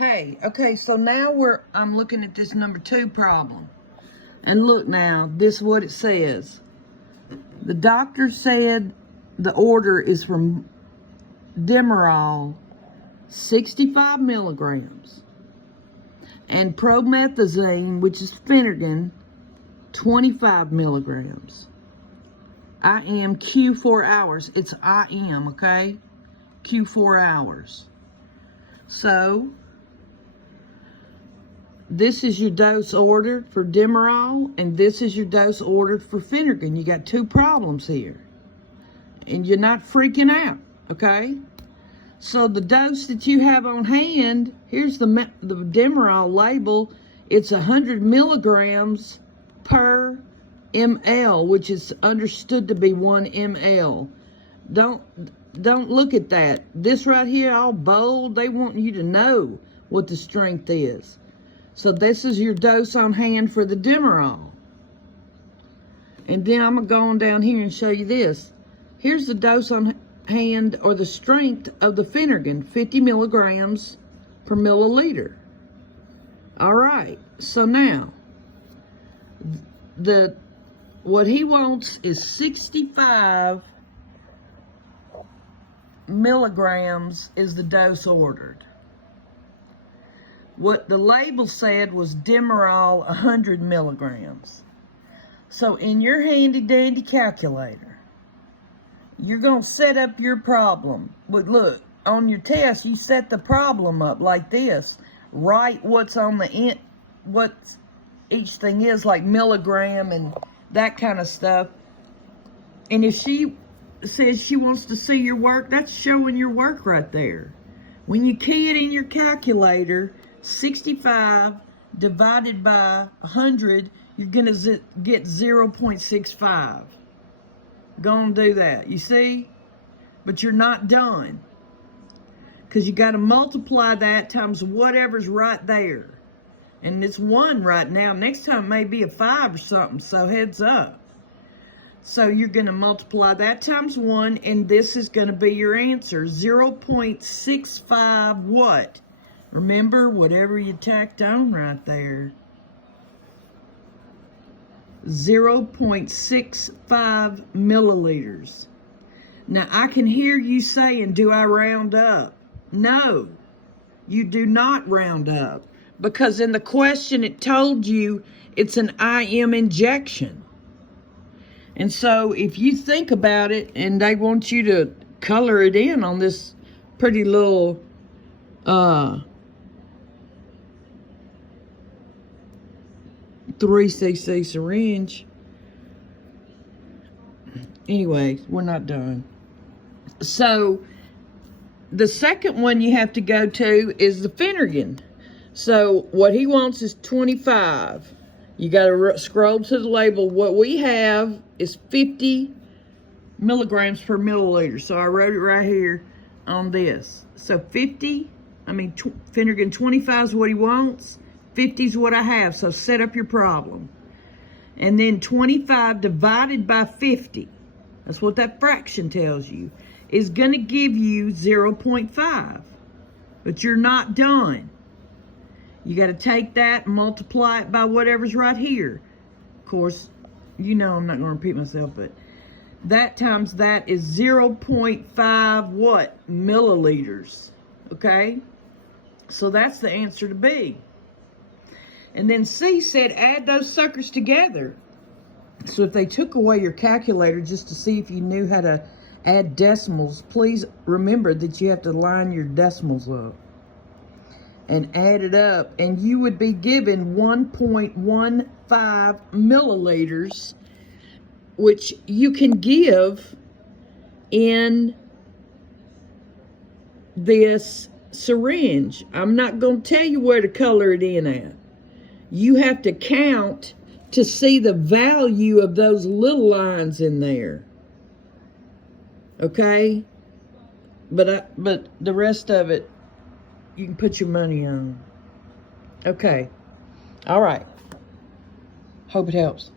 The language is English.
Hey, okay, so now I'm looking at this number 2 problem. And look now, this is what it says. The doctor said the order is from Demerol, 65 milligrams, and promethazine, which is Phenergan, 25 milligrams. IM Q 4 hours. It's IM, okay? Q 4 hours. So, this is your dose ordered for Demerol, and this is your dose ordered for Phenergan. You got 2 problems here. And you're not freaking out, okay? So the dose that you have on hand, here's the Demerol label. It's 100 milligrams per ml, which is understood to be 1 ml. Don't look at that. This right here, all bold, they want you to know what the strength is. So this is your dose on hand for the Demerol. And then I'm going to go on down here and show you this. Here's the dose on hand, or the strength of the Phenergan, 50 milligrams per milliliter. All right, so now, what he wants is 65 milligrams is the dose ordered. What the label said was Demerol 100 milligrams. So in your handy dandy calculator, you're going to set up your problem. But look, on your test, you set the problem up like this. Write what's on the end, what each thing is, like milligram and that kind of stuff. And if she says she wants to see your work, that's showing your work right there. When you key it in your calculator, 65 divided by 100, you're going to get 0.65. Go and do that, you see? But you're not done, because you got to multiply that times whatever's right there. And it's 1 right now. Next time it may be a 5 or something, so heads up. So you're going to multiply that times 1, and this is going to be your answer. 0.65 what? Remember, whatever you tacked on right there. 0.65 milliliters. Now, I can hear you saying, do I round up? No, you do not round up. Because in the question, it told you it's an IM injection. And so if you think about it, and they want you to color it in on this pretty little 3cc syringe. Anyway, we're not done. So the second one you have to go to is the Phenergan. So what he wants is 25. You got to scroll to the label. What we have is 50 milligrams per milliliter. So I wrote it right here on this. So Phenergan 25 is what he wants. 50 is what I have, so set up your problem. And then 25 divided by 50, that's what that fraction tells you, is going to give you 0.5. But you're not done. You got to take that and multiply it by whatever's right here. Of course, you know I'm not going to repeat myself, but that times that is 0.5 what? Milliliters. Okay? So that's the answer to B. And then C said add those suckers together. So if they took away your calculator just to see if you knew how to add decimals, please remember that you have to line your decimals up and add it up. And you would be given 1.15 milliliters, which you can give in this syringe. I'm not going to tell you where to color it in at. You have to count to see the value of those little lines in there. Okay? But the rest of it, you can put your money on. Okay. All right. Hope it helps.